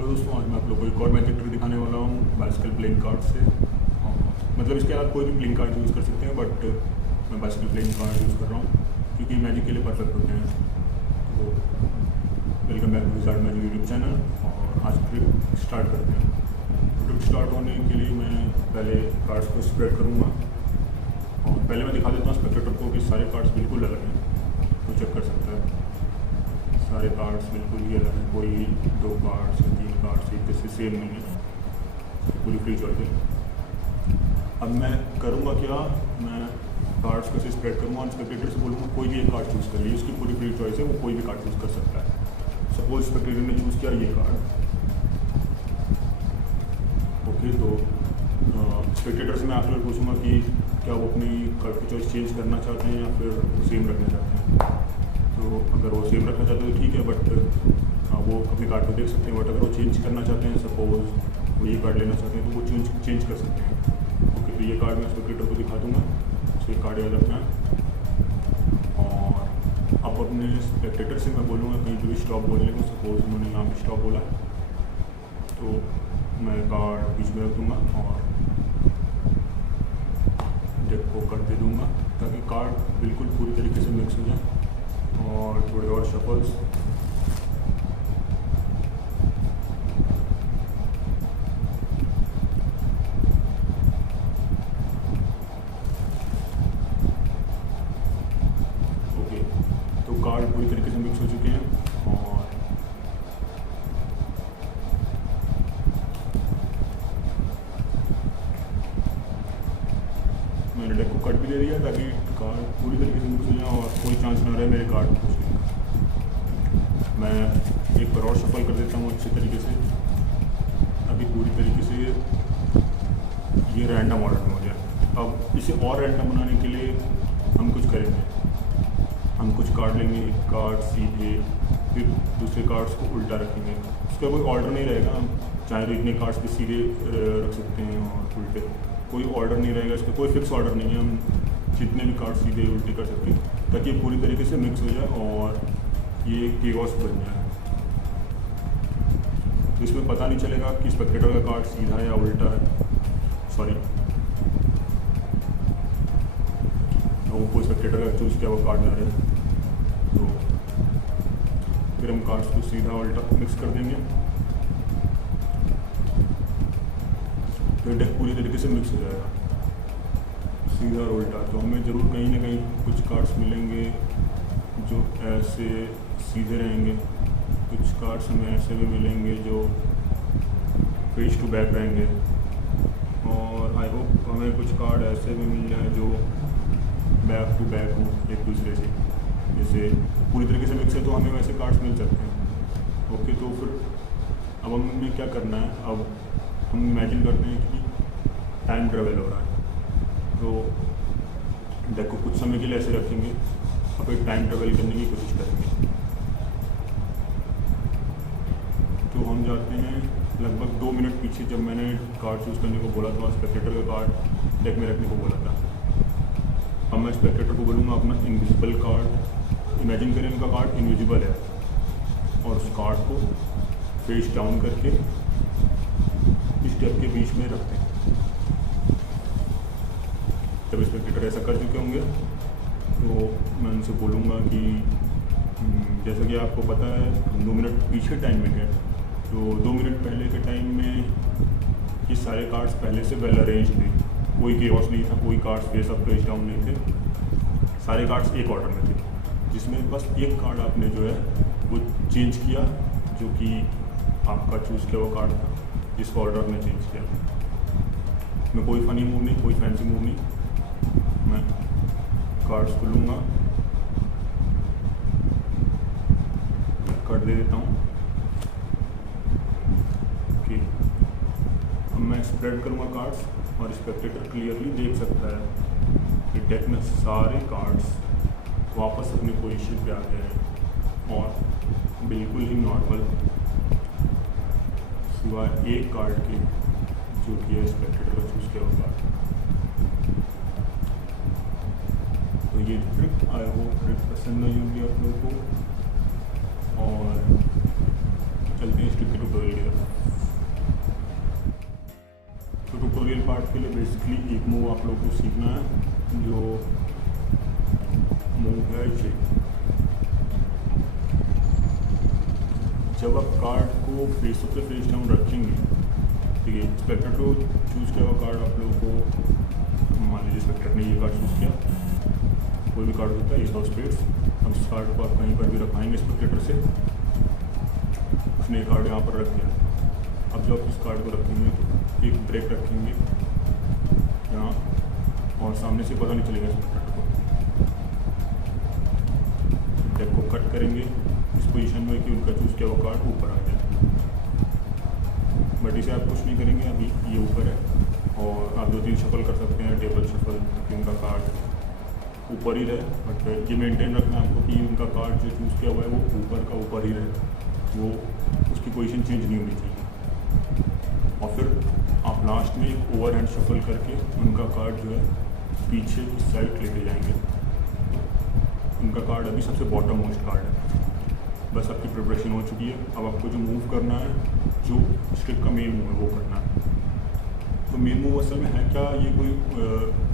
Hello दोस्तों, आज मैं आप लोग को एक और मैजिक ट्रिक दिखाने वाला हूँ बाइसिकल प्लेइंग कार्ड से। मतलब इसके अलावा कोई भी प्लेइंग कार्ड यूज़ कर सकते हैं, बट मैं बाइसिकल प्लेइंग कार्ड यूज़ कर रहा हूँ क्योंकि मैजिक के लिए परफेक्ट होते हैं। तो welcome back to wizard magic YouTube channel. और आज ट्रिक स्टार्ट करते हैं। ट्रिक स्टार्ट होने के लिए मैं पहले कार्ड्स को स्प्रेड करूँगा और पहले मैं दिखा देता हूँ स्पेक्टेटर को कि सारे कार्ड्स बिल्कुल अलग हैं, तो चेक कर सकता है। सारे कार्ड्स बिल्कुल ही अलग हैं, कोई 2 कार्ड्स या 3 कार्ड्स एक जैसे सेम नहीं है, पूरी फ्री चॉइस है। अब मैं करूँगा क्या, मैं कार्ड्स को ऐसे स्प्रेड करूँगा और स्पेक्टेटर से बोलूँगा कोई भी एक कार्ड चूज़ कर लीजिए, उसकी पूरी फ्री चॉइस है, वो कोई भी कार्ड चूज़ कर सकता है। सपोज स्पेक्टेटर ने चूज़ किया ये कार्ड, ओके। तो स्पेक्टेटर से मैं आखिर में पूछूँगा कि क्या वो अपनी कार्ड की चॉइस चेंज करना चाहते हैं या फिर सेम रखना चाहते हैं। तो अगर वो सेम रखना चाहते हैं तो ठीक है, बट वो अपने कार्ड को देख सकते हैं। बट अगर वो चेंज करना चाहते हैं, सपोज वो ये कार्ड लेना चाहते हैं, तो वो चेंज कर सकते हैं। ओके, तो ये कार्ड मैं स्पेक्टेटर को दिखा दूँगा, तो ये कार्ड याद रखना है। और अब अपने स्पेक्टेटर से मैं बोलूँगा कहीं पर भी स्टॉप बोलने को। सपोज उन्होंने यहाँ पर स्टॉप बोला, तो मैं कार्ड बीच में रख दूँगा और डेक को कर दे दूँगा ताकि कार्ड बिल्कुल पूरी तरीके से मिक्स हो जाए। और थोड़े और शफल्स, ओके। तो कार्ड पूरी तरीके से मिक्स हो चुके हैं और मैंने डेक को कट भी दे दिया ताकि कार्ड पूरी तरीके से मिक्स हो जाए और कोई चांस ना रहे मेरे कार्ड को पूछने का। मैं एक बार और शफल कर देता हूँ अच्छे तरीके से ताकि पूरी तरीके से ये रैंडम ऑर्डर में हो जाए। अब इसे और रैंडम बनाने के लिए हम कुछ करेंगे, हम कुछ कार्ड लेंगे, एक कार्ड सीधे, फिर दूसरे कार्ड्स को उल्टा रखेंगे। उसका कोई ऑर्डर नहीं रहेगा, हम चाहे तो इतने कार्ड्स पे सीधे रख सकते हैं और उल्टे, कोई ऑर्डर नहीं रहेगा, इसका कोई फिक्स ऑर्डर नहीं है। हम जितने भी कार्ड सीधे उल्टे कर सकते हैं ताकि ये पूरी तरीके से मिक्स हो जाए और ये केओस बन जाए। तो इसमें पता नहीं चलेगा कि स्पेक्टेटर का कार्ड सीधा है या उल्टा है, सॉरी, वो कोई स्पेक्टेटर का चूज़ किया वो कार्ड ना रहे। तो फिर हम कार्ड्स को सीधा उल्टा मिक्स कर देंगे, तो डेक पूरी तरीके से मिक्स हो जाएगा सीधा और उल्टा। तो हमें ज़रूर कहीं ना कहीं कुछ कार्ड्स मिलेंगे जो ऐसे सीधे रहेंगे, कुछ कार्ड्स हमें ऐसे भी मिलेंगे जो फेस टू बैक रहेंगे, और आई होप हमें कुछ कार्ड ऐसे भी मिल जाए जो बैक टू बैक हो एक दूसरे से। जैसे पूरी तरीके से मिक्स है तो हमें वैसे कार्ड्स मिल सकते हैं। ओके, तो फिर अब हमें क्या करना है, अब हम इमेजिन करते हैं कि टाइम ट्रेवल हो रहा है। तो डेक को कुछ समय के लिए ऐसे रखेंगे और फिर टाइम ट्रेवल करने की कोशिश करेंगे। तो हम जाते हैं लगभग 2 मिनट पीछे, जब मैंने कार्ड चूज़ करने को बोला था, स्पेक्टेटर का कार्ड डेक में रखने को बोला था। अब मैं स्पेक्टेटर को बोलूँगा अपना इनविजिबल कार्ड, इमेजिन करें उनका कार्ड इनविजिबल है, और उस कार्ड को फेस डाउन करके इस डेक के बीच में रखते हैं। जब स्पेक्टेटर ऐसा कर चुके होंगे तो मैं उनसे बोलूँगा कि जैसा कि आपको पता है हम 2 मिनट पीछे टाइम में गए, तो 2 मिनट पहले के टाइम में ये सारे कार्ड्स पहले से वेल अरेंज थे, कोई केओस नहीं था, कोई cards face up face down नहीं थे, सारे कार्ड्स एक ऑर्डर में थे, जिसमें बस एक कार्ड आपने जो है वो चेंज किया, जो कि आपका चूज़ किया वो कार्ड था जिसका ऑर्डर आपने चेंज किया। मैं कोई फ़नी मूव नहीं, कोई फैंसी मूव नहीं, मैं कार्ड्स को लूँगा, कार्ड दे देता हूँ। ओके, अब मैं स्प्रेड करूँगा कार्ड्स और स्पेक्टेटर क्लियरली देख सकता है कि डेक में सारे कार्ड्स वापस अपनी पोजीशन पे आ गए हैं और बिल्कुल ही नॉर्मल, सिवाय एक कार्ड के जो कि है स्पेक्टेटर का चूज़ किया हुआ कार्ड। तो ये ट्रिक, आई होप ट्रिक पसंद आई होगी आप लोगों को, और चलते हैं इस ट्रिक के ट्यूटोरियल की तरफ। बेसिकली एक मूव आप लोगों को सीखना है, जो मूव है ये। जब आप कार्ड को फेस अप पे फेस डाउन रखेंगे, ठीक है, स्पेक्टर को चूज़ किया हुआ कार्ड आप लोगों को, मान लीजिए स्पेक्टर ने ये कार्ड चूज़ किया, कोई भी कार्ड होता है, ये 100 स्पेड्स। हम इस कार्ड को आप कहीं पर भी रखाएंगे स्पेक्टेटर से, उसने कार्ड यहाँ पर रख दिया। अब जब आप इस कार्ड को रखेंगे तो एक ब्रेक रखेंगे यहाँ, और सामने से पता नहीं चलेगा स्पेक्टेटर को। डेक को कट करेंगे इस पोजीशन में कि उनका चूज़ किया हुआ कार्ड ऊपर आ जाए, बट इसे आप कुछ नहीं करेंगे, अभी ये ऊपर है। और आप 2-3 शफल कर सकते हैं, टेबल शफल, ताकि उनका कार्ड ऊपर ही रहे। बट ये मेंटेन रखना है आपको कि उनका कार्ड जो चूज़ किया हुआ है वो ऊपर का ऊपर ही रहे, वो उसकी पोजीशन चेंज नहीं होनी चाहिए। और फिर आप लास्ट में एक ओवर हैंड शफल करके उनका कार्ड जो है पीछे की साइड लेके जाएंगे। उनका कार्ड अभी सबसे बॉटम मोस्ट कार्ड है। बस आपकी प्रिपरेशन हो चुकी है। अब आपको जो मूव करना है, जो स्ट्रिक का मेन मूव है वो करना है। तो मेन मूव असल में है क्या, ये कोई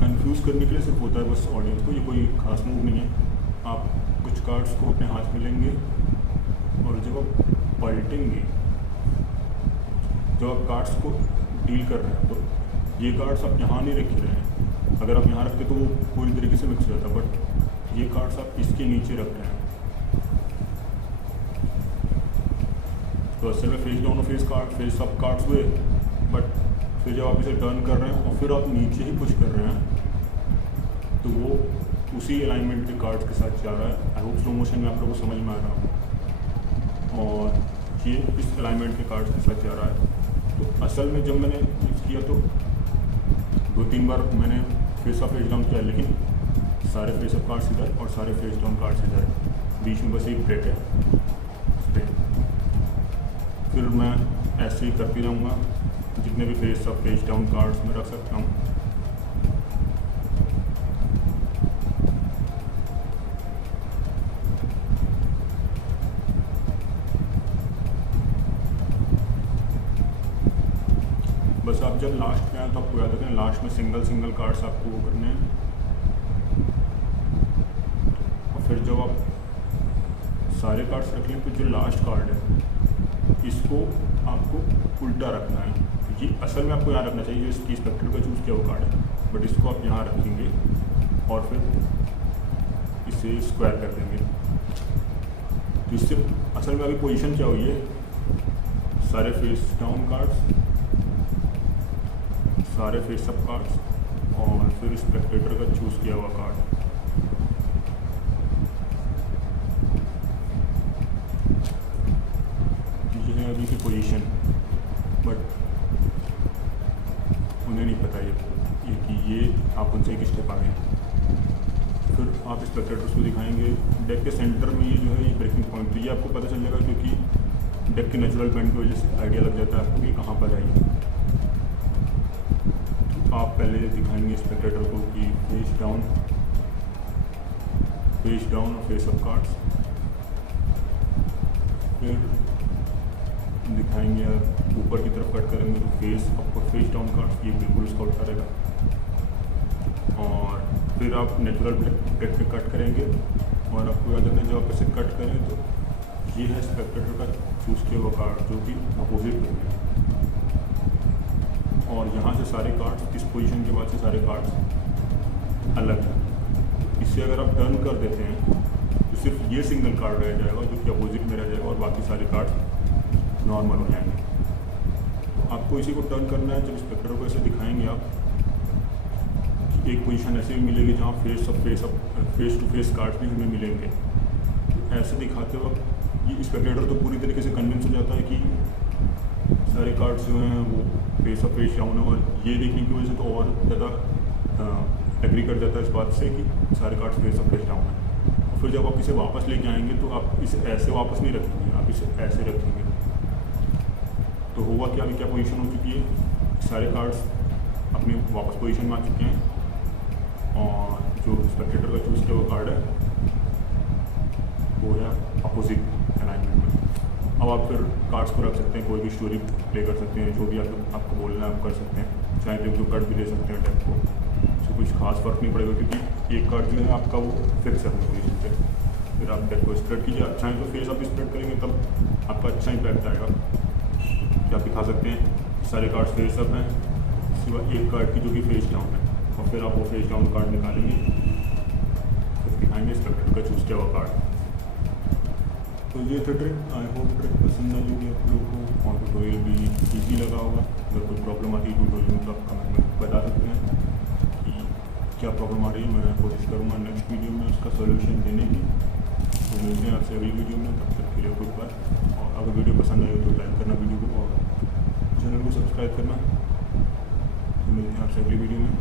कंफ्यूज करने के लिए सिर्फ होता है बस ऑडियंस को, ये कोई खास मूव नहीं है। आप कुछ कार्ड्स को अपने हाथ में लेंगे और जब आप पलटेंगे, जब आप कार्ड्स को डील कर रहे हैं, तो ये कार्ड्स आप यहाँ नहीं रख रहे हैं। अगर आप यहाँ रखते तो वो पूरी तरीके से मिक्स हो जाता, बट ये कार्ड्स आप इसके नीचे रख रहे हैं। तो असल में फेस डाउन और फेस अप कार्ड्स हुए, बट फिर जब आप इसे टर्न कर रहे हैं और फिर आप नीचे ही पुश कर रहे हैं, तो वो उसी अलाइनमेंट के कार्ड्स के साथ जा रहा है। आई होप स्लो मोशन में आप लोगों को समझ में आ रहा हो। और ये इस अलाइनमेंट के कार्ड्स के साथ जा रहा है। तो असल में जब मैंने मिक्स किया तो 2-3 बार मैंने फेस अप फेस डाउन किया, लेकिन सारे फेस अप कार्ड्स इधर और सारे फेस डाउन कार्ड्स इधर, बीच में बस एक ब्रेक है। फिर मैं ऐसे ही करती रहूँगा, जितने भी face up face down cards में रख सकता हूँ। बस आप जब लास्ट में आए तो आपको याद रखें, लास्ट में सिंगल कार्ड्स आपको वो करने हैं। और फिर जब आप सारे कार्ड्स रख लें, फिर जो लास्ट कार्ड है इसको आपको उल्टा रखना है। ये असल में आपको यहाँ रखना चाहिए, जो इसकी स्पेक्टर का चूज़ किया वो कार्ड है, बट इसको आप यहाँ रखेंगे और फिर इसे स्क्वायर कर देंगे। तो इससे असल में अभी पोजीशन क्या हुई है, सारे फेस डाउन कार्ड्स, सारे फेस अप कार्ड्स और फिर स्पेक्टेटर का चूज़ किया हुआ कार्ड। ये है अभी की पोजीशन, बट उन्हें नहीं पता ये कि ये आप उनसे एक स्टेप आगे हैं। फिर आप स्पेक्टेटर्स को दिखाएंगे डेक के सेंटर में, ये जो है ये ब्रेकिंग पॉइंट, तो ये आपको पता चल जाएगा, क्योंकि डेक के नेचुरल बेंड की वजह से आइडिया लग जाता है आपको कि कहाँ पर है ये। आप पहले दिखाएंगे स्पेक्टेटर को कि फेस डाउन और फेस अप कार्ड्स, फिर दिखाएंगे ऊपर की तरफ कट करेंगे तो फेस अप और फेस डाउन कार्ड्स, ये बिल्कुल उसका उल्टा रहेगा। और फिर आप नेचुरल ब्रेक पे कट करेंगे, और आपको याद रखना जब आप इसे कट करें तो ये है स्पेक्टेटर का चूज़ किया हुआ कार्ड, जो कि अपोजिट में है। और यहाँ से सारे कार्ड्स, इस पोजीशन के बाद से सारे कार्ड्स अलग हैं। इससे अगर आप टर्न कर देते हैं तो सिर्फ ये सिंगल कार्ड रह जाएगा, जो कि अपोजिट में रह जाएगा, और बाकी सारे कार्ड नॉर्मल हो जाएंगे। तो आपको इसी को टर्न करना है। जब स्पेक्टर को ऐसे दिखाएंगे आप, एक पोजीशन ऐसे भी मिलेगी जहाँ फेस टू फेस कार्ड्स भी हमें मिलेंगे। तो ऐसे दिखाते वक्त ये स्पेक्टेटर तो पूरी तरीके से कन्विंस हो जाता है कि सारे कार्ड्स जो हैं वो फेस अप फेस डाउन है, और ये देखने की वजह से तो और ज़्यादा एग्री कर जाता है इस बात से कि सारे cards face up face down है। और फिर जब आप इसे वापस लेके आएंगे तो आप इसे ऐसे वापस नहीं रखेंगे, आप इसे ऐसे रखेंगे। तो होगा क्या, अभी क्या पोजीशन हो चुकी है, सारे कार्ड्स अपने वापस पोजीशन में आ चुके हैं, और जो स्पेक्टेटर का चूज़ किया हुआ कार्ड है वो है अपोजिट अलाइनमेंट में। अब आप फिर कार्ड्स को रख सकते हैं, कोई भी स्टोरी प्ले कर सकते हैं, जो भी आपको बोलना है आप कर सकते हैं। चाहे तो कट भी दे सकते हैं डेक को, उससे कुछ खास फर्क नहीं पड़ेगा क्योंकि एक कार्ड जो है आपका वो फिक्स है अपनी पोजीशन पे। फिर आप डेक को स्प्रेड कीजिए, अच्छा है तो फेस आप स्प्रेड करेंगे तब आपका अच्छा इम्पैक्ट आएगा। कि आप दिखा सकते हैं सारे कार्ड्स फेस अप हैं, सिवा एक कार्ड की जो कि फेस डाउन है, और फिर आप वो फेस डाउन कार्ड निकालेंगे, फिर दिखाएंगे स्ट्रक्चर का चूज किया हुआ कार्ड। तो ये था ट्रिक। आई होप ट्रिक पसंद आई होगी आप लोग को, और ट्यूटोरियल भी ईजी लगा होगा। अगर कोई प्रॉब्लम आती है ट्यूटोरियल में तो आप कमेंट में बता सकते हैं कि क्या प्रॉब्लम आ रही है। मैं कोशिश करूँगा नेक्स्ट वीडियो में उसका सोल्यूशन देने की। तो मिलते हैं आपसे अगली वीडियो में, तब तक के लिए गुड बाय। और अगर वीडियो पसंद आई हो तो लाइक करना वीडियो को और चैनल को सब्सक्राइब करना। तो मिलते हैं आपसे अगली वीडियो में।